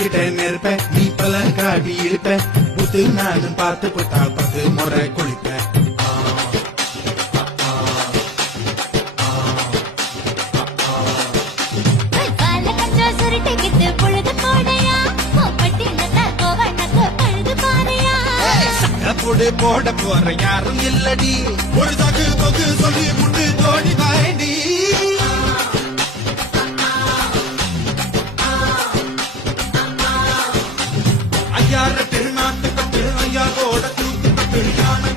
கிட்ட நிற்ப நீ பல காடி இருப்ப புத்து நானும் பார்த்து புட்டா 10 முறை குளிப்ப போட போற யாரும் இல்லடி ஒரு தகு பகு சொல்லி முட்டு தோடி வாண்டி ஐயா திருநாட்டு கட்டு ஐயா கோட தூக்கு கட்டு யானை